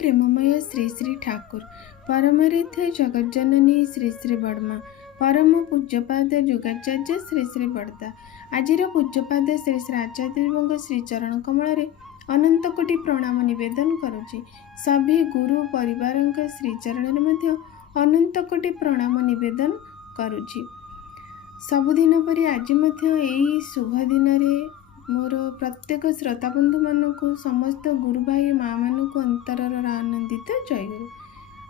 प्रेममय श्री श्री ठाकुर परमरीथ जगज्जननी श्री श्री बड़मा परम पूज्यपाद जुगाचार्य श्री श्री बड़दा आजिर पूज्यपाद श्री श्री आचार्य श्रीचरण कमल अनंत कोटि प्रणाम निवेदन करुछि। सभी गुरु परिवार श्रीचरण में अनंत कोटि प्रणाम निवेदन करुछि। सबुदिन परि आज यही शुभ दिन मोर प्रत्येक श्रोताबंधु मानक समस्त गुरु भाई माँ मानक अंतरर आनंदित जय गुरु।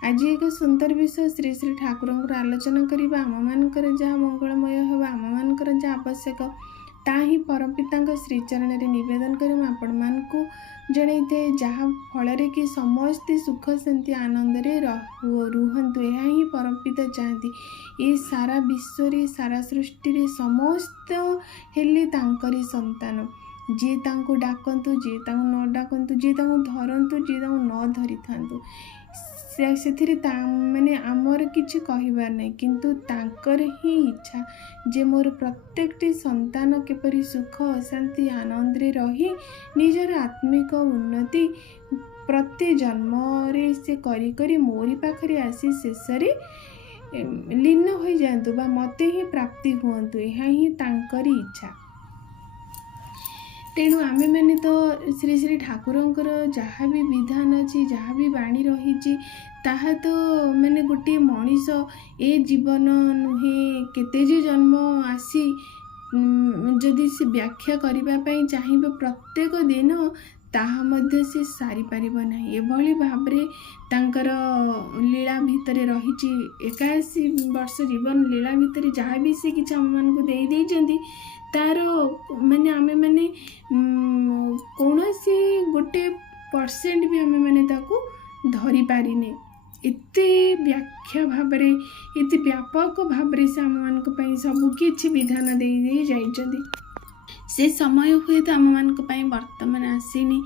आज एक सुंदर विषय श्री श्री ठाकुर आलोचना करवा आम मानकर जहाँ मंगलमय हो आम मानकर जहाँ आवश्यक ताही परमपिता श्रीचरण में निवेदन कर आपण मानकु जणैथे जहाँ फल कि समस्ते सुख शांति आनंद रुहतु। यह ही परमपिता चाहती। ये सारा विश्व सारा सृष्टि रे समस्त हेले तांकरी संतान जी तांको डाकंतु जी तांको न डाकंतु जी तांको धरंतु जी तांको न धरी थांतु से माने आमर किछि कहिबार नहीं किंतु तांकर ही इच्छा जे मोर प्रत्येकटी संतान केपरि सुख शांति आनंद रे रही निजर आत्मिक उन्नति प्रति जन्म रे से करी करी मोरी पाखरे आसी शेषरे लीन हो जातु बा मते ही प्राप्ति हुअंतु। यह ही तांकरी इच्छा। तेणु आमे मैंने तो श्री श्री ठाकुरंकर जहाँ भी विधान अच्छी जहाँ भी बाणी रही ताहा तो मैंने गोटे मनीष ए जीवन नुहे केते जे जन्म आसी जदि से व्याख्या करने चाहिए प्रत्येक दिन ताहा मध्य से सारी पारिबो नाही। एभली भाबरे तांकर लीला भितरे रही 81 वर्ष जीवन लीला भितरे जहाँ भी से किछ हम मान को दे देइचंती तार माने आमे माने कौन सी गोटे परसेंट भी आमे माने ताको धरी पारिने एते व्याख्या भाबरे एते व्यापक भाबरे से आम मान को पई सब किछि विधान दे दे जाइचंती। से समय हुए तो आम मान को पई वर्तमान आसीनी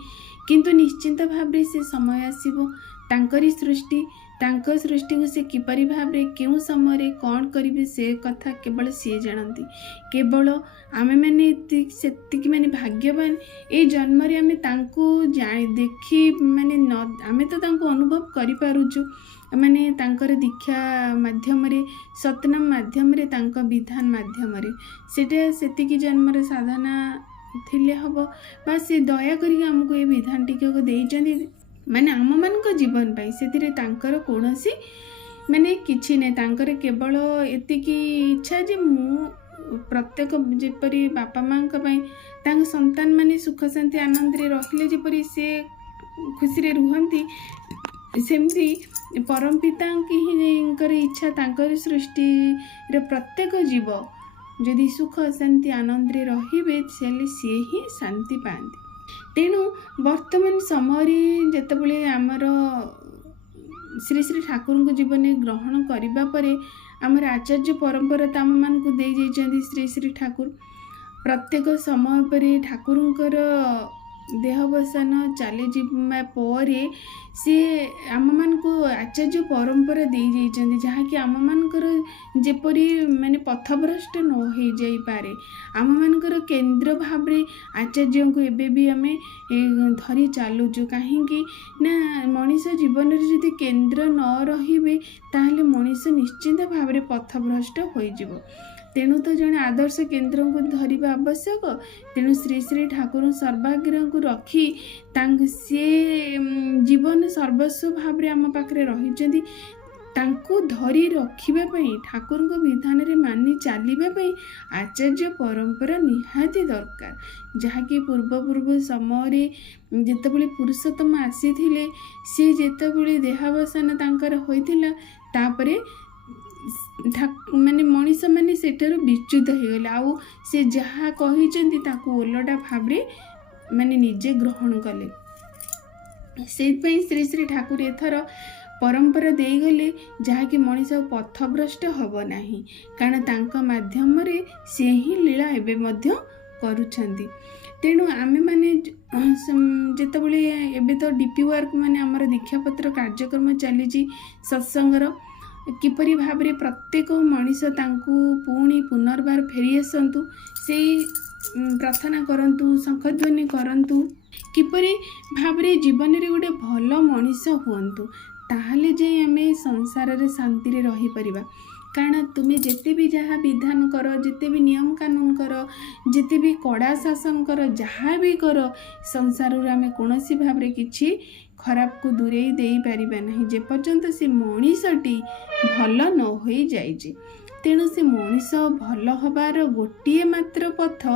किंतु निश्चिंत भाबरे से समय आसीबो। तांकरी सृष्टि को से किपरि भाबरे केउ समय रे कौन करिवे से कथा केवल सी जानती। केवल आमे माने सेतिक माने भाग्यवान ए जन्म रे आमे तांको जाय देखि माने न आमे तो तांको अनुभव करि पारुछु माने तांकर दीक्षा माध्यम रे सतनाम माध्यम रे तांको विधान माध्यम रे सेटा सेतिकी जन्म रे साधना थिले हबो बा से दया करी हमको ए विधान टिके को देइचंदी माने आम मान जीवन पाई से तांकर कौनसी माने किछि नै तांकर केवल एतिकी इच्छा जे मु प्रत्येक जेपरी बापा माँ तांक संतान माने सुख शांति आनंद रे रहिले जेपरी से खुशी रे रुहंती सेमती परम पिता की इच्छा तांकर सृष्टि रे प्रत्येक जीव जदि सुख शांति आनंद रे रहिबे से ही शांति पाती। तेणु वर्तमान समय जितेबले आमर श्री श्री ठाकुर को जीवन ग्रहण करने पर आमर आचार्य परंपरा तो आम मान को दे जाइछन्ति। श्री श्री ठाकुर प्रत्येक समय पर ठाकुरंकर देहावसान चली जा सी आम मान को आचार्य परंपरा दे जाइछन्ति जहाँकि आम मानकर जेपरी माने पथभ्रष्ट न हो जाई पारे आम मानकर केंद्र भाव आचार्य को एबे भी आमे धरी चलुचु कहीं ना मनीष जीवन रे जदि केंद्र न रहिबे ताहले मनीष निश्चिंत भाव पथभ्रष्ट हो जिवो। तेणु तो जड़े आदर्श केन्द्र को धरिबा आवश्यक। तेणु श्री श्री ठाकुर सर्वाग्रह को रखी सी जीवन सर्वस्व भाव आम पाखे रही तांको धरी रखापी ठाकुर विधान रे मानि चलवाई आचार्य परंपरा निहाती दरकार। जहाँकि पूर्व समय जितेबले पुरुषोत्तम आसी सी जितेबले देहावसान तांकर होइथिला तापरे माने मनीष माने सेठार विच्युत हो गले आउ से जहाँ कही ओलटा भाव माने निजे ग्रहण कले। से श्री श्री ठाकुर एथर परंपरा दे गले जहाँकि मनीष पथभ्रष्ट हब नाही कारण तांका माध्यम रे से ही लीला एबे मध्य करूछंती। तेणु आमे माने जेतेबले एबे तो डीपी वर्क माने हमर दीक्षापत्र कार्यक्रम चली सत्संगर किपरि भाव प्रत्येक मनीष तांकु पुणी पुनर्बार फेरी आसतु से प्रार्थना करंतु शंखध्वनि करंतु किपरि भावरे जीवन रे गोटे भल मनीष हुअन्तु ताहले जे आमे संसार रे शांति रे रही परिबा। कारण तुम्हें जिते भी जहाँ विधान कर जिते भी नियम कानून कर जिते भी कड़ा शासन कर जहाँ भी कर संसार आम कौन भाव किसी खराब को दूरे दे पारिबा नहीं जे पर्यंत से मनीषटी भल न हो जाइए। तेणु से मनीष भल हबार गोटे मात्र पथ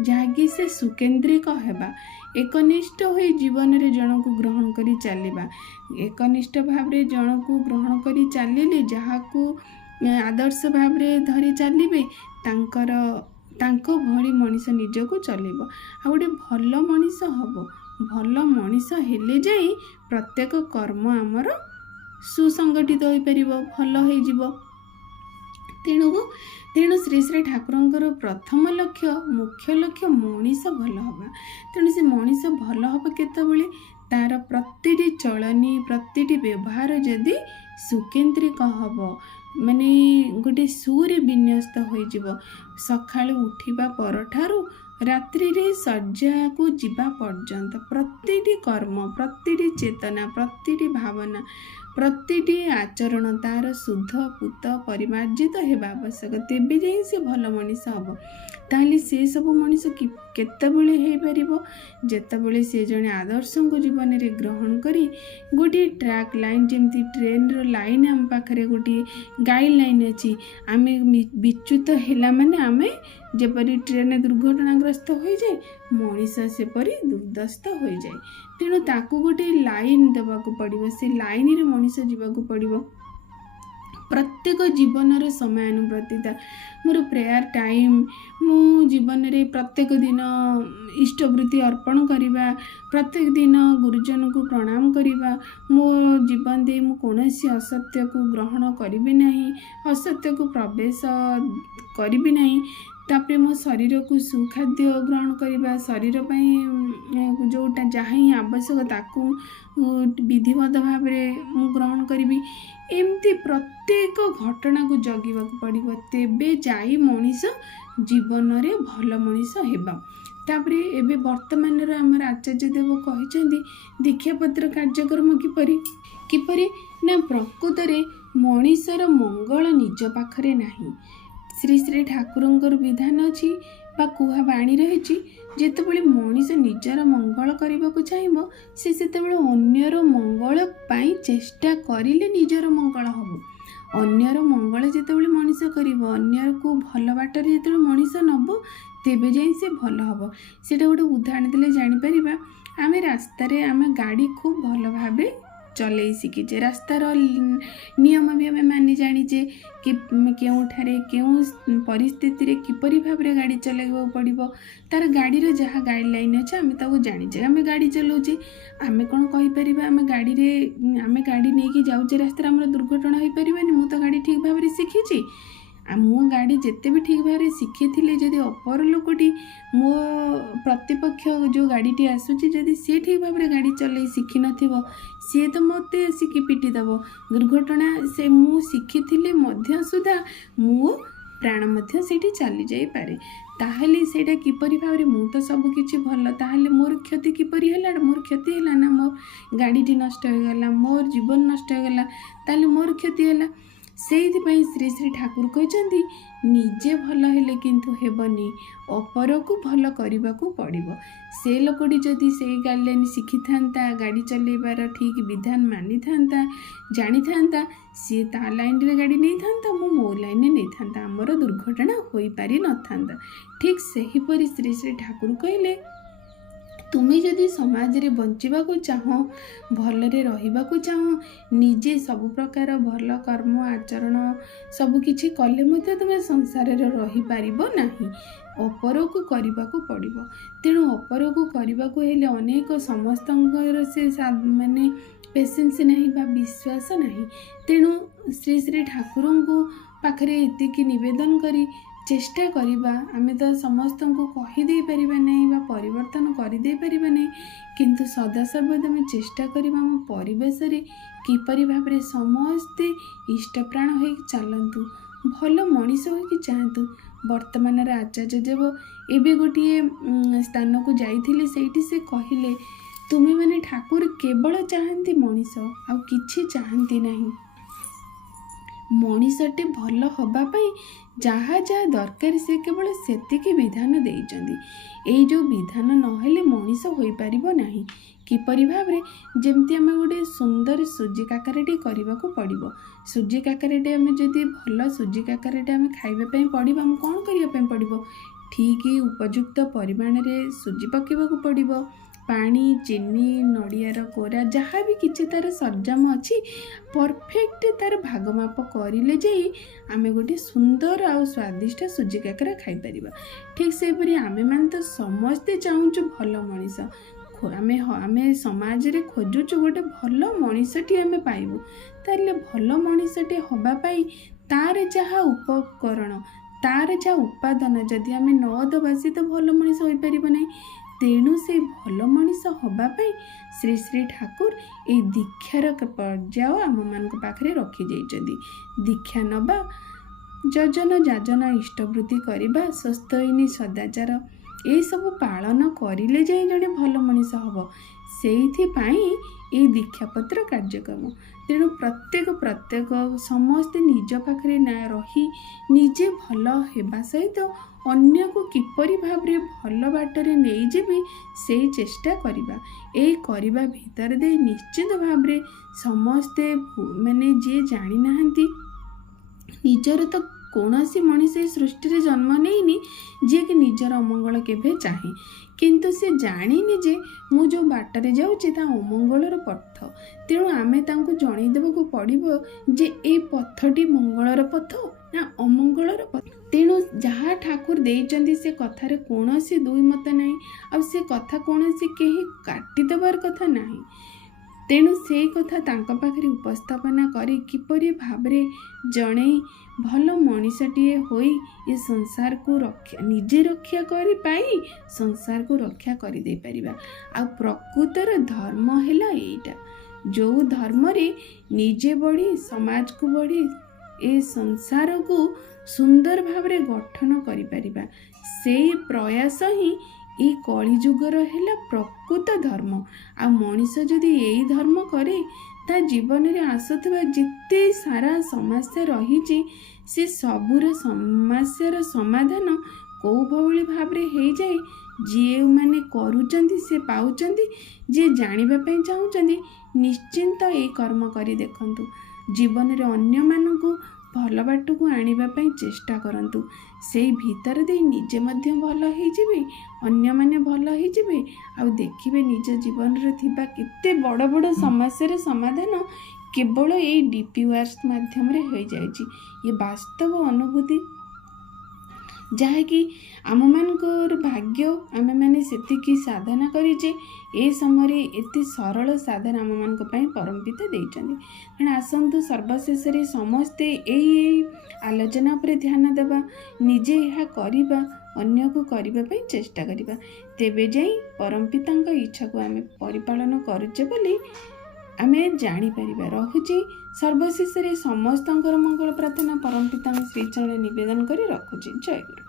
जहाँकि से सुकेन्द्रिक हेबा एकनिष्ठ हो जीवन रे जन को ग्रहण करी चलवा एकनिष्ठ भाव रे जन को ग्रहण करी चलिले जहाँ को आदर्श भाव रे धरी चलिबे तांको भली मनीष निजको चलेब आ गोटे भल मनीष हब भल मनीष हेले जाई प्रत्येक कर्म आमर सुसंगठित हो परिबो भल हो जिवो। तेणु श्री श्री ठाकुरंकर प्रथम लक्ष्य मुख्य लक्ष्य मनीष भल हवा। तेणु से मनीष भल हब केतबेले तार प्रतिटी चलनी प्रतिटी व्यवहार जदि सुकेन्द्रिक हब माने गोटे सुरे विन्यस्त हो सकाळु उठिबा परठारु रात्रि रे शय्या को जीवा पर्यंत प्रतिटी कर्म प्रतिटी चेतना प्रतिटी भावना प्रतिटी आचरण तार शुद्ध पूत परिमार्जित हेबा आवश्यक तेबे जाई से भल मनीष हम। ताहले से सब मनीष केतबेले हो पारिबो जेतबेले से जने आदर्श को जीवन रे ग्रहण करी गोटे ट्रैक लाइन जेमती ट्रेन रो लाइन आम पाखरे गोटे गाइडलाइन अच्छी आमे विच्युत हैला माने आमे जेपरी ट्रेन दुर्घटनाग्रस्त हो जाए मनीष सेपरी दुर्दस्त हो जाए। तेणु ताकू गोटे लाइन देवाक पड़ो से लाइन रे मनीष जीवाक पड़ो। प्रत्येक जीवन समयानुवर्तिता मोर प्रेयर टाइम मु जीवन रे प्रत्येक दिन इष्टवृत्ति अर्पण करवा प्रत्येक दिन गुरुजन को प्रणाम करवा मो जीवन दे मु कौनसी असत्य को ग्रहण करी नहीं असत्य को प्रवेश करी नहीं तापरे मो शरीर को सुखाद्य ग्रहण करवा शरीर पाई जोटा जहाँ ही आवश्यक ताकू विधिवत भाव में ग्रहण करी एमती प्रत्येक घटना को जगिबा पड़ो तेबे जाई मनीष जीवन रे भल मनीष हेबा। तापरे एबे वर्तमान रो हमर आचार्य देव कहिसेंती दीक्षापत्र कार्यक्रम किपरि ना प्रकृत रे मनीषर मंगल निज पाखरे नाही। श्री श्री ठाकुरंकर विधान अच्छी कुहा बाणी रही जितेबाला मनीष निजर मंगल करने को चाहब से अन्यर मंगल पाई चेष्टा करिले निजर मंगल हम। अन्यर मंगल जितेबाला मनीष कर अन्यर को भल बाटर जो मनीष नब तेबे जाई से भल हम। से गोटे उदाहरण देले जानीपर आम रास्तार आम गाड़ी खूब भल भाव चलई शिखीचे रास्तार नियम भी आम मानि जानीचे कि केउठारे केउ परिस्थिति किपरि भाव में गाड़ी चलैबा पड़िबो तार गाड़ी जहाँ गाइडलाइन अच्छे आम ताको जानीचे आम गाड़ी चलाऊे आम कौन कहीपर आम गाड़ी नहीं कि जाऊे रास्ता आम दुर्घटना हो पारानी मु तो गाड़ी ठीक भाव में शिखी मो गाड़ी जिते भी ठीक भाव में शिखी जदि अपर लोकटी मो प्रतिपक्ष जो गाड़ी आसूची जदि सी ठीक भाव में गाड़ी चल शिखी न सी तो मत आसिकी पिटिदेव दुर्घटना से मु शिखी सुधा मो प्राण से चली जापे ताहले सेटा किपरि भाव में मु तो सब किछि भल ताहले मोर क्षति किपरि हैला मोर क्षति हैला ना मो गाड़ी नष्ट हो गला मोर जीवन नष्ट हो गला ताहले मोर क्षति हैला। से श्री श्री ठाकुर कहते निजे भल हेले किंतु हेबनी अपर को भल करने को पड़ो। से लोकटी जदि से गाइडलाइन शिखी था गाड़ी चलेबार ठीक विधान मानी था जानी था सी ता लाइन रे गाड़ी नहीं था मो लाइन नहीं था आमर दुर्घटना हो पारि न था। ठीक सेहीपरि श्री श्री ठाकुर कहले तुम्हें जदि समाज रे बंचिबा को चाह भलरे रहिबा को चाह निजे सब प्रकार भल कर्म आचरण सब किछि कले मते तुम संसार रे रही पारिबो नाही अपर को करबा को पड़िबो। तेणु अपर को करबा को हेले अनेक समस्तंकर से माने पेशेंस नहीं बा विश्वास नहीं। तेणु श्री श्री ठाकुरों को पाखरे एतिकी निवेदन करी चेष्टा करिबा आमे तो समस्त को कहीदे पारिबा नहीं बा परिवर्तन करदे पारिबा नहीं किंतु सदा सर्वदा में चेष्टा करिबा आम परिवेश रे किपरि भाव में समस्ते इष्ट प्राण हो चलतु भल मनीष हो कि चाहतु ବର୍ତ୍ତମାନର ଆଚାର୍ଯ୍ୟ ଦେବ ଏବେ ଗୋଟିଏ ସ୍ଥାନକୁ ଯାଇଥିଲେ। ସେଇଠି ସେ କହିଲେ, ତୁମେମାନେ ଠାକୁର କେବଳ ଚାହାନ୍ତି ମଣିଷ, ଆଉ କିଛି ଚାହାନ୍ତି ନାହିଁ। ମଣିଷଟେ ଭଲ ହେବା ପାଇଁ ଯାହା ଯାହା ଦରକାର ସେ କେବଳ ସେତିକି ବିଧାନ ଦେଇଛନ୍ତି। ଏଇ ଯେଉଁ ବିଧାନ ନହେଲେ ମଣିଷ ହୋଇପାରିବ ନାହିଁ। କିପରି ଭାବରେ? ଯେମିତି ଆମେ ଗୋଟେ ସୁନ୍ଦର ସୁଜି କାକରାଟି କରିବାକୁ ପଡ଼ିବ। ସୁଜି କାକରାଟି ଆମେ ଯଦି ଭଲ ସୁଜି କାକରାଟି ଆମେ ଖାଇବା ପାଇଁ ପଡ଼ିବ, ଆମକୁ କ'ଣ କରିବା ପାଇଁ ପଡ଼ିବ? ଠିକ୍ ଉପଯୁକ୍ତ ପରିମାଣରେ ସୁଜି ପକାଇବାକୁ ପଡ଼ିବ। ପାଣି, ଚିନି, ନଡ଼ିଆର କୋରା, ଯାହା ବି କିଛି ତା'ର ସରଞ୍ଜାମ ଅଛି ପରଫେକ୍ଟ ତା'ର ଭାଗ ମାପ କରିଲେ ଯାଇ ଆମେ ଗୋଟେ ସୁନ୍ଦର ଆଉ ସ୍ୱାଦିଷ୍ଟ ସୁଜି କାକରା ଖାଇପାରିବା। ଠିକ୍ ସେହିପରି ଆମେମାନେ ତ ସମସ୍ତେ ଚାହୁଁଛୁ ଭଲ ମଣିଷ। ଆମେ ସମାଜରେ ଖୋଜୁଛୁ ଗୋଟେ ଭଲ ମଣିଷଟିଏ ଆମେ ପାଇବୁ। ତାହେଲେ ଭଲ ମଣିଷଟେ ହେବା ପାଇଁ ତା'ର ଯାହା ଉପକରଣ, ତା'ର ଯାହା ଉପାଦାନ ଯଦି ଆମେ ନ ଦେବା ସେ ତ ଭଲ ମଣିଷ ହୋଇପାରିବ ନାହିଁ। ତେଣୁ ସେଇ ଭଲ ମଣିଷ ହେବା ପାଇଁ ଶ୍ରୀ ଶ୍ରୀ ଠାକୁର ଏଇ ଦୀକ୍ଷାର ପର୍ଯ୍ୟାୟ ଆମମାନଙ୍କ ପାଖରେ ରଖିଯାଇଛନ୍ତି। ଦୀକ୍ଷା ନେବା, ଯଜନ ଯାଜନ ଇଷ୍ଟବୃତ୍ତି କରିବା, ସ୍ୱସ୍ତୟିନୀ ସଦାଚାର ଏସବୁ ପାଳନ କରିଲେ ଯାଇ ଜଣେ ଭଲ ମଣିଷ ହେବ। ସେଇଥିପାଇଁ ଏଇ ଦୀକ୍ଷାପତ୍ର କାର୍ଯ୍ୟକ୍ରମ। ତେଣୁ ପ୍ରତ୍ୟେକ ସମସ୍ତେ ନିଜ ପାଖରେ ରହି ନିଜେ ଭଲ ହେବା ସହିତ ଅନ୍ୟକୁ କିପରି ଭାବରେ ଭଲ ବାଟରେ ନେଇଯିବି ସେଇ ଚେଷ୍ଟା କରିବା। ଏଇ କରିବା ଭିତରେ ଦେଇ ନିଶ୍ଚିତ ଭାବରେ ସମସ୍ତେ ଯିଏ ଜାଣିନାହାନ୍ତି, ନିଜର ତ କୌଣସି ମଣିଷ ଏ ସୃଷ୍ଟିରେ ଜନ୍ମ ନେଇନି ଯିଏକି ନିଜର ଅମଙ୍ଗଳ କେବେ ଚାହେଁ, କିନ୍ତୁ ସେ ଜାଣିନି ଯେ ମୁଁ ଯେଉଁ ବାଟରେ ଯାଉଛି ତା ଅମଙ୍ଗଳର ପଥ। ତେଣୁ ଆମେ ତାଙ୍କୁ ଜଣେଇ ଦେବାକୁ ପଡ଼ିବ ଯେ ଏ ପଥଟି ମଙ୍ଗଳର ପଥ ନା ଅମଙ୍ଗଳର ପଥ। ତେଣୁ ଯାହା ଠାକୁର ଦେଇଛନ୍ତି ସେ କଥାରେ କୌଣସି ଦୁଇ ମତ ନାହିଁ, ଆଉ ସେ କଥା କୌଣସି କେହି କାଟିଦେବାର କଥା ନାହିଁ। ତେଣୁ ସେଇ କଥା ତାଙ୍କ ପାଖରେ ଉପସ୍ଥାପନା କରି କିପରି ଭାବରେ ଜଣେ ଭଲ ମଣିଷଟିଏ ହୋଇ ଏ ସଂସାରକୁ ନିଜେ ରକ୍ଷା କରି ପାଇ ସଂସାରକୁ ରକ୍ଷା କରିଦେଇପାରିବା। ଆଉ ପ୍ରକୃତର ଧର୍ମ ହେଲା ଏଇଟା, ଯେଉଁ ଧର୍ମରେ ନିଜେ ବଢ଼ି ସମାଜକୁ ବଢ଼ି ଏ ସଂସାରକୁ ସୁନ୍ଦର ଭାବରେ ଗଠନ କରିପାରିବା। ସେଇ ପ୍ରୟାସ ହିଁ ଏଇ କଳିଯୁଗର ହେଲା ପ୍ରକୃତ ଧର୍ମ। ଆଉ ମଣିଷ ଯଦି ଏଇ ଧର୍ମ କରେ ତା ଜୀବନରେ ଆସୁଥିବା ଯେତେ ସାରା ସମସ୍ୟା ରହିଛି ସେ ସବୁର ସମସ୍ୟାର ସମାଧାନ କୋଉଭଳି ଭାବରେ ହେଇଯାଏ। ଯେଉଁମାନେ କରୁଛନ୍ତି ସେ ପାଉଛନ୍ତି, ଯିଏ ଜାଣିବା ପାଇଁ ଚାହୁଁଛନ୍ତି ନିଶ୍ଚିନ୍ତ ଏଇ କର୍ମ କରି ଦେଖନ୍ତୁ। ଜୀବନରେ ଅନ୍ୟମାନଙ୍କୁ ଭଲ ବାଟକୁ ଆଣିବା ପାଇଁ ଚେଷ୍ଟା କରନ୍ତୁ। ସେଇ ଭିତରେ ଦେଇ ନିଜେ ମଧ୍ୟ ଭଲ ହେଇଯିବେ, ଅନ୍ୟମାନେ ଭଲ ହେଇଯିବେ, ଆଉ ଦେଖିବେ ନିଜ ଜୀବନରେ ଥିବା କେତେ ବଡ଼ ବଡ଼ ସମସ୍ୟାର ସମାଧାନ କେବଳ ଏଇ ଡିପି ୱାର୍କସ୍ ମାଧ୍ୟମରେ ହୋଇଯାଇଛି। ଏ ବାସ୍ତବ ଅନୁଭୂତି ଯାହାକି ଆମମାନଙ୍କର ଭାଗ୍ୟ, ଆମେମାନେ ସେତିକି ସାଧନା କରିଛେ ଏ ସମୟରେ ଏତେ ସରଳ ସାଧନା ଆମମାନଙ୍କ ପାଇଁ ପରମପିତା ଦେଇଛନ୍ତି। ତେଣୁ ଆସନ୍ତୁ ସର୍ବଶେଷରେ ସମସ୍ତେ ଏଇ ଆଲୋଚନା ଉପରେ ଧ୍ୟାନ ଦେବା, ନିଜେ ଏହା କରିବା, ଅନ୍ୟକୁ କରିବା ପାଇଁ ଚେଷ୍ଟା କରିବା। ତେବେ ଯାଇ ପରମପିତାଙ୍କ ଇଚ୍ଛାକୁ ଆମେ ପରିପାଳନ କରୁଛେ ବୋଲି ଆମେ ଜାଣିପାରିବା। ରହୁଛି ସର୍ବଶେଷରେ ସମସ୍ତଙ୍କର ମଙ୍ଗଳ ପ୍ରାର୍ଥନା ପରମପିତାଙ୍କ ଶ୍ରୀଚରଣ ନିବେଦନ କରି ରଖୁଛି। ଜୟ ଗୁରୁ।